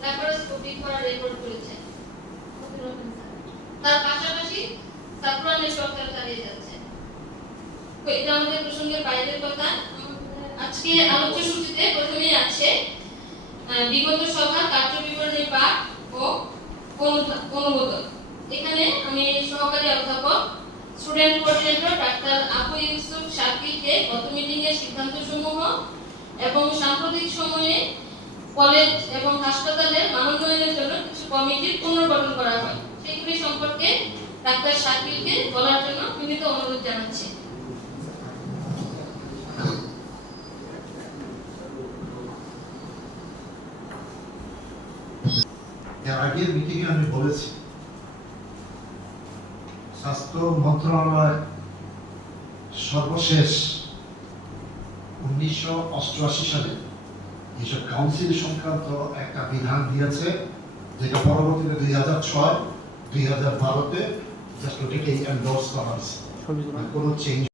Laparoscopic করার record করেছেন। তার পাশাপাশি সাপ্রা নেটওয়ার্কার চালিয়ে যাচ্ছেন। তো এটা আমাদের প্রসঙ্গের বাইরের কথা। আজকে আলোচ্য সূচিতে প্রথমেই আছে বিগত সভা কার্যবিবরণী পাঠ ও অনু- অনুমোদন। এখানে আমি সহকারী অধ্যাপক, student coordinator doctor Abu Yusuf শাকিলকে গত মিটিং এর সিদ্ধান্ত সমূহ এবং সাম্প্রতিক সময়ে কলেজ এবং হাসপাতালের মানোন্নয়নের জন্য কিছু কমিটির পুনর্গঠন করা হয়। সেগুলি সম্পর্কে ডাক্তার শাকিলকে বলার জন্য বিনীত অনুরোধ জানাচ্ছি। আগের মিটিংয়ে আমি বলেছি, স্বাস্থ্য মন্ত্রণালয় সর্বশেষ উনিশশো অষ্টআশি সালে এইসব কাউন্সিল সংক্রান্ত একটা বিধান দিয়েছে যেটা পরবর্তীতে দুই হাজার ছয় দুই হাজার বারোতে জাস্ট ওটাকে এন্ডোর্স করা হয়েছে কোনো চেঞ্জ